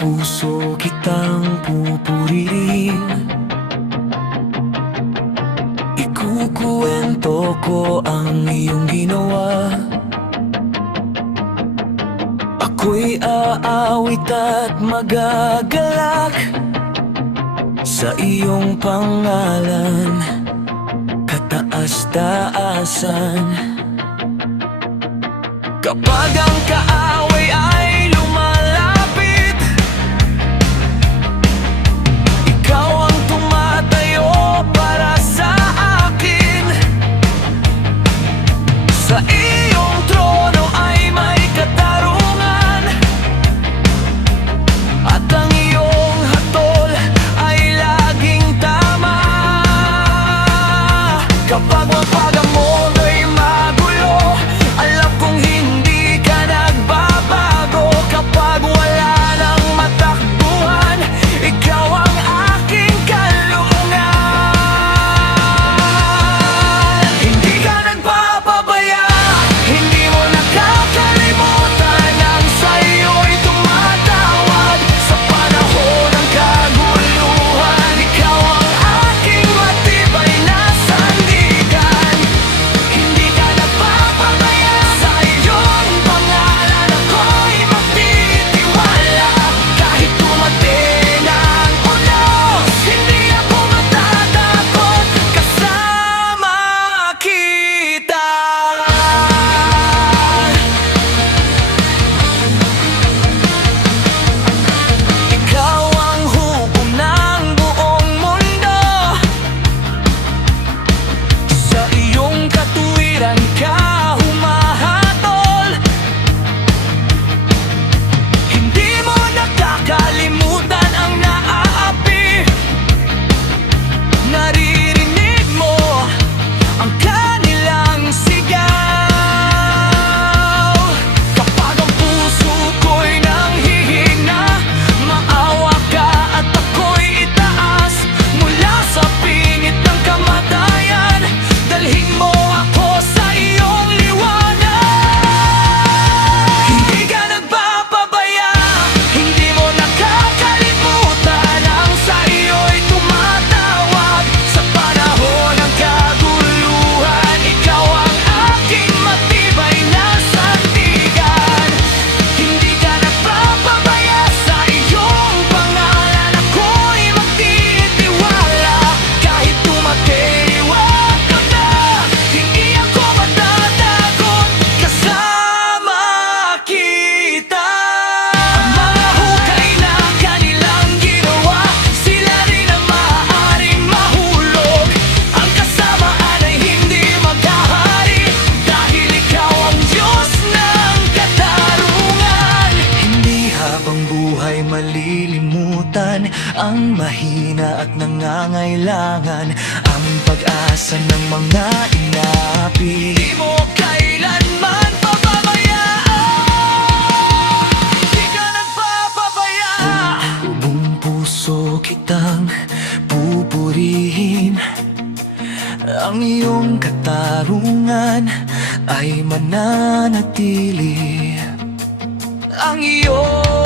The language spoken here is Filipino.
puso kitang pupurihin. Ikukuwento ko ang iyong ginawa. Ako'y aawit at magagalak sa iyong pangalan, kataas-taasan. Kapag ang kaaway ay lumalapit, ikaw ang tumatayo para sa akin. Sa iyong trono ay may katarungan, at ang iyong hatol ay laging tama. Kapag mapag-amon ay magulo, alam kong hindi ka nagbabago. Kapag wala nang matakbuhan, ikaw ang aking kalungan. Hindi ka nagpapabaya, hindi mo nakakalimutan ang sa'yo'y tumatawag. Sa panahon ng kaguluhan, ikaw ang aking matibay na sandigan. Hindi ka nagpapabaya, sa iyong pangalan ako'y magtitiwala. Kahit dumating ang unos, hindi ako matatakot, kasama kita. Ikaw ang hubog ng buong mundo, sa iyong katuwiran ka humahatol. Hindi mo nakakalimutan ang naaapi, naririnig mo ang kanilang sigaw. Kapag ang puso ko'y nanghihina, maawa ka at ako'y itaas mula sa pingit ng kamatayan. Dalhin mo ako sa iyong liwanag. Hindi ka nagpapabaya, hindi mo nakakalimutan ang sa iyo'y tumatawag. Sa panahon ng kaguluhan, ikaw ang aking matibay na sandigan. Hindi ka nagpapabaya, sa iyong pangalan ako'y magtitiwala. Kahit tumatiwag ka na, hindi ako matatakot, kasama kita. Ang mga hukay na kanilang ginawa, sila rin ang maaaring mahulog. Ang kasamaan ay hindi maghahari, dahil ikaw ang Diyos ng katarungan. Hindi habang buhay malilimutan ang mahina at nangangailangan, ang pag-asa ng mga inapi. Di mo kailanman pababayaan, di ka nagpapabaya. Buong puso kitang pupurihin, ang iyong katarungan ay mananatili. Ang iyong